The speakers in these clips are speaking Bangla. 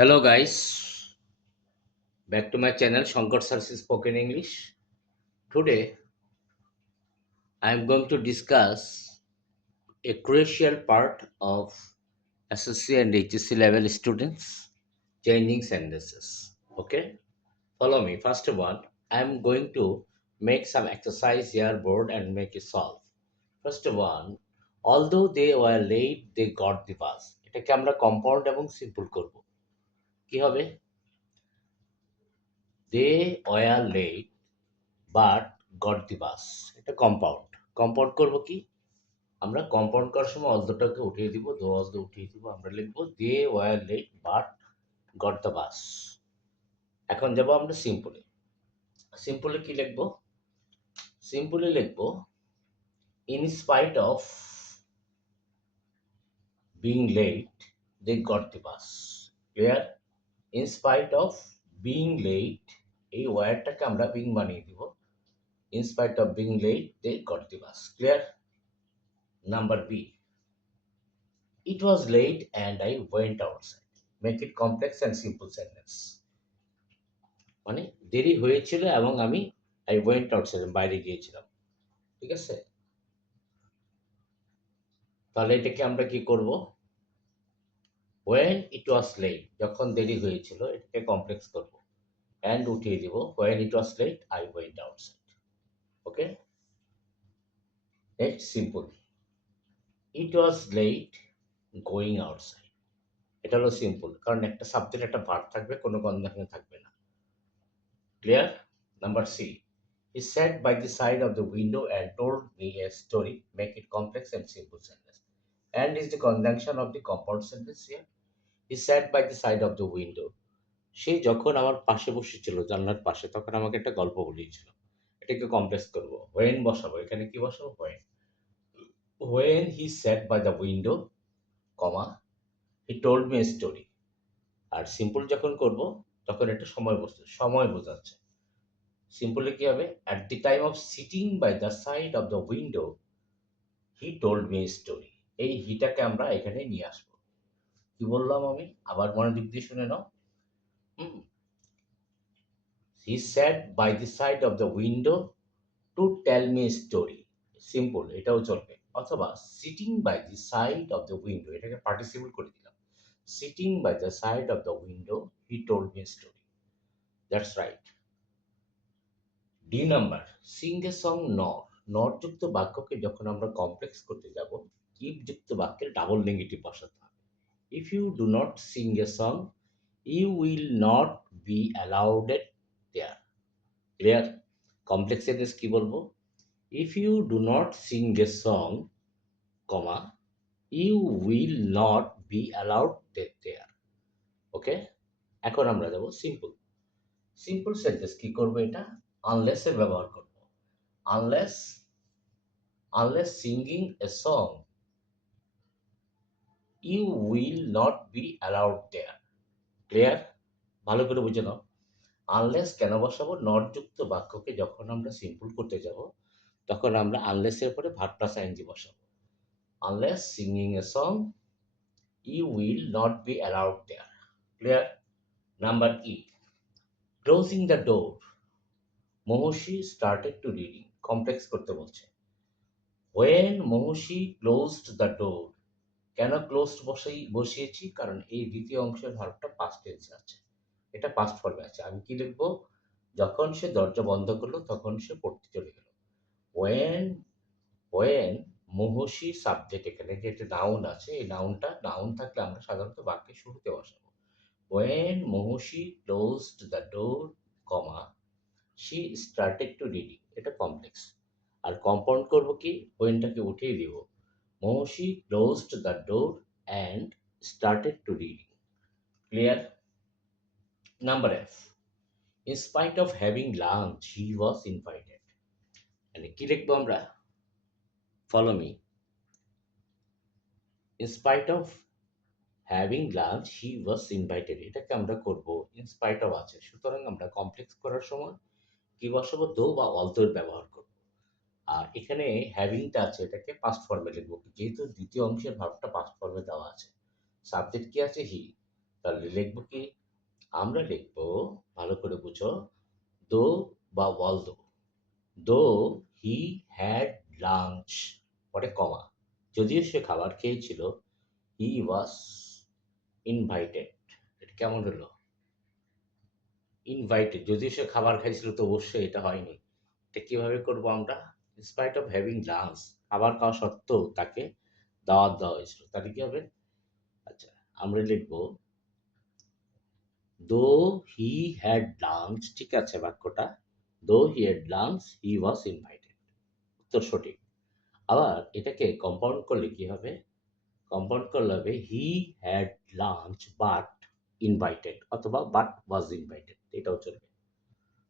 Hello guys, back to my channel Shankar Sarsi Spoken English. Today I am going to discuss a crucial part of SSC and HSC level students changing sentences. Okay, follow me. First one, I am going to make some exercise here board and make it solve. First one, although they were late, they got the bus. এটাকে আমরা কম্পাউন্ড এবং সিম্পল করব। কি হবে? They were late but got the bus. এটা কম্পাউন্ড। কম্পাউন্ড করব কি? আমরা কম্পাউন্ড করার সময় অলদোটাকে উঠিয়ে দিব, দো অজ দো উঠিয়ে দিব। আমরা লিখব they were late but got the bus. এখন যাব আমরা সিম্পলে। সিম্পলে কি লিখব? সিম্পলে লিখব in spite of being late they got the bus. Clear? In spite of being late, এই ওয়ারটাকে আমরা বিং বানিয়ে দিব। In spite of being late they got the bus. Clear? Number B, it was late and I went outside. Make it complex and simple sentence. মানে দেরি হয়েছিল এবং আমি I went outside, বাইরে গিয়েছিলাম। ঠিক আছে? তাহলে এটাকে আমরা কি করব? When it was late, যখন দেরি হয়েছিল এটাকে কমপ্লেক্স করব। And উঠিয়ে দিব। When it was late, I went outside. Okay? Next, simple. It was late going outside. এটা হলো সিম্পল, কারণ একটা সাবজেক্ট একটা ভার্ব থাকবে, কোনো কনজাংশন থাকবে না। Clear? Number C. He sat by the side of the window and told me a story. Make it complex and simple sentence. And is the conjunction of the compound sentence here. He sat by the side of the window. সে যখন আমার পাশে বসেছিল জানলার পাশে, তখন আমাকে একটা গল্প বলিয়েছিল। এটাকে কমপ্লেক্স করব। When বসাবো, এখানে কি বসাবো? When. When he sat by the window, comma, he told me a story. আর সিম্পল যখন করব তখন একটা সময় বস্তু, সময় বোঝাচ্ছে। সিম্পলি কি হবে? At the time of sitting by the side of the window he told me story. এই হিটাকে আমরা এখানে নিয়ে আসবো। কি বললাম আমি? আবার মনোযোগ দিয়ে শুনে নাও। Hmm, he sat by the side of the window to tell me story. Simple, এটাও চলবে। অথবা sitting by the side of the window, এটাকে পার্টিসিপল করে দিলাম। Sitting by the side of the window he told me story. That's right. D number, sing a song nor. নরযুক্ত বাক্যকে যখন আমরা কমপ্লেক্স করতে যাব, কিপ যুক্ত বাক্যের ডাবল নেগেটিভ বসাতে হবে। If you do not sing a song, you will not be allowed there. Clear? Complex sentence কি বলবো? If you do not sing a song, comma, you will not be allowed there. Okay? এখন আমরা যাব সিম্পল। সিম্পল সেন্টেন্স কি করবো? এটা আনলেস এর ব্যবহার করব। Unless singing a song, you will not be allowed there. Clear? ভালো করে বুঝে নাও। আনলেস কেন বসাবো? নট যুক্ত বাক্যকে যখন আমরা সিম্পল করতে যাব, তখন আমরা আনলেস এর পরে ভার্ব প্লাস আইএনজি বসাবো। Unless singing a song, you will not be allowed there. Clear? Number E. Closing the door. Maharshi started to reading. Complex করতে বলছে। When Maharshi closed the door, কেন ক্লোজড বসিয়েছি? কারণ এই দ্বিতীয় অংশের ভার্বটা পাস্ট টেন্সে আছে, এটা পাস্ট ফর্মে আছে। আমি কি লিখবো? যখন সে দরজা বন্ধ করলো তখন সে পড়তে চলে গেল। ওয়েন, ওয়েন মহর্ষি সাবজেক্ট, এখানে যে একটা নাউন আছে, এই নাউনটা নাউন থাকলে আমরা সাধারণত বাক্যের শুরুতে বসাবো। When Maharshi closed the door, comma, she started to reading. এটা কমপ্লেক্স। আর কম্পাউন্ড করবো কি? ওয়েনটাকে উঠিয়ে দিব। মহর্ষি closed the door and started to reading. Clear? Number F. In spite of having lunch, he was invited. মানে কি লিখবো আমরা? Follow me. In spite of having lunch, he was invited. এটাকে আমরা করব in spite of আছে। সুতরাং আমরা কমপ্লেক্স করার সময় কি বসাবো? দো বা অলতো এর ব্যবহার করব। আর এখানে হ্যাভিংটা আছে, এটাকে পাস্ট ফর্মে লিখবো। যেহেতু দ্বিতীয় অংশের ভার্বটা পাস্ট ফর্মে দেওয়া আছে। সাবজেক্ট কি আছে? হি। তাহলে লিখবো কি? আমরা লিখবো, ভালো করে বুঝো, দো বা দো, দো হি হ্যাড লাঞ্চ, পরে কমা, যদিও সে খাবার খেয়েছিল, হি ওয়াজ ইনভাইটেড। এটা কেমন হলো? ইনভাইটেড, যদিও সে খাবার খাইছিল, তো অবশ্যই এটা হয়নি। এটা কিভাবে করবো আমরা? ইনস্পাইট অফ হ্যাভিং লাঞ্চ, খাবার খাওয়া সত্ত্বেও তাকে দাওয়াত দেওয়া হয়েছিল, তাহলে কি হবে? আচ্ছা, আমরা লিখবো দো হি হ্যাড লাঞ্চ, ঠিক আছে বাক্যটা, though he had lunch he was invited, উত্তর সঠিক। আবার এটাকে কম্পাউন্ড করলে কি হবে? কম্পাউন্ড করলে হবে he had lunch but invited, অথবা বাট ওয়াজ ইনভাইটেড, এটাও চলবে।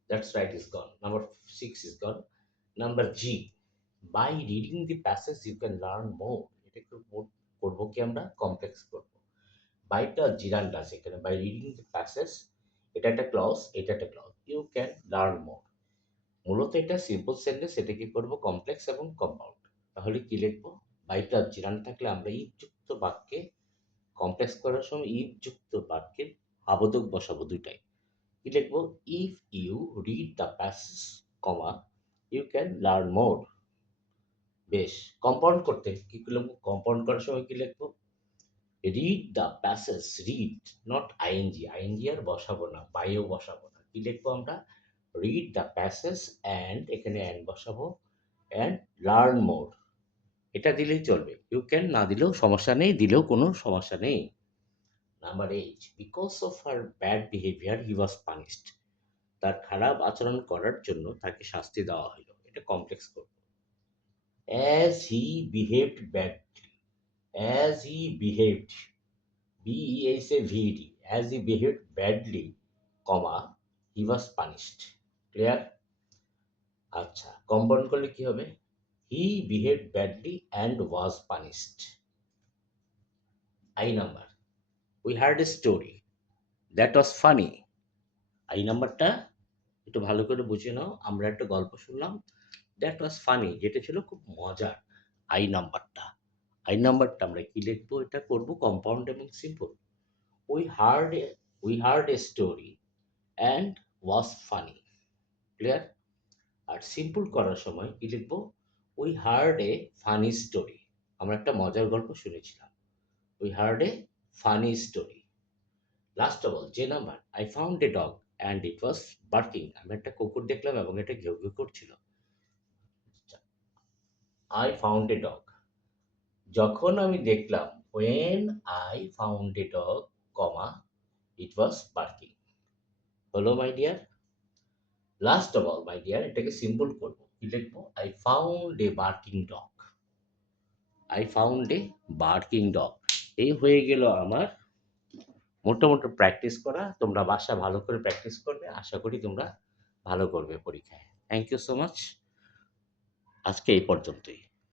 That's right is gone. Number 6 is gone. Number G, by reading the passage you can learn more. এটা করবো কি আমরা? কমপ্লেক্স করবো। বাইটা জিরান্ড আছে এখানে, বাই রিডিং দি প্যাসেজ, এটা একটা ক্লজ, এটা একটা clause, you can learn more. মূলত এটা সিম্পল সেন্টেন্স, এটা কি করবো? কমপ্লেক্স এবং কম্পাউন্ড। তাহলে কি লিখবো? বাইটা জিরান্ড থাকলে আমরা ইফ যুক্ত বাক্যে, কমপ্লেক্স করার সময় ইফ যুক্ত বাক্যের আবোধক বসাবো দুইটাই। কি লিখবো? If you read the passage, comma, you can learn more. বেশ, কম্পাউন্ড করতে কি লিখবো? কম্পাউন্ড করার সময় কি লিখবো? Read the passage, read, not ING, ING আর বসাবো না, বাইও বসাবো না। কি লিখবো আমরা? রিড দ্য প্যাসেজ অ্যান্ড, এখানে অ্যান্ড বসাবো, অ্যান্ড লার্ন মোর। এটা দিলেই চলবে, ইউ ক্যান না দিলেও সমস্যা নেই, দিলেও কোনো সমস্যা নেই। Number 8, because of her bad behaviour he was punished. তার খারাপ আচরণ করার জন্য তাকে শাস্তি দেওয়া হলো, এটা কমপ্লেক্স করব। As he behaved badly, as he behaved, BEHAVED, as he behaved badly, comma, he was punished. Clear? আচ্ছা, কম্পাউন্ড করলে কি হবে? He behaved badly and was punished. I number, we heard a story that was funny. I নাম্বারটা একটু ভালো করে বুঝে নাও, আমরা একটা গল্প শুনলাম, দ্যাট ওয়াজ ফানি, যেটা ছিল খুব মজার। আই নাম্বারটা, আই নাম্বারটা আমরা কি লিখবো? এটা করবো কম্পাউন্ড এবং simple. We heard we heard a story and was funny. Clear? আর সিম্পল করার সময় কি লিখবো? We heard a funny story, আমরা একটা মজার গল্প শুনেছিলাম। We heard a funny story. Last of all, যে number, I found a dog and it was barking, আমি একটা কুকুর দেখলাম এবং এটা ঘেউ ঘেউ করছিল। আই ফাউন্ড এ ডগ, যখন আমি দেখলাম, when I found a dog, comma, it was barking. হলো my dear? Last of all my dear, এটাকে সিম্পল করবো, কি লিখবো? I found a barking dog, I found a barking dog. এই হয়ে গেল আমার মোটামুটি প্র্যাকটিস করা। তোমরা বাসা ভালো করে প্র্যাকটিস করবে, আশা করি তোমরা ভালো করবে পরীক্ষায়। থ্যাংক ইউ সো মাচ, আজকে এই পর্যন্তই।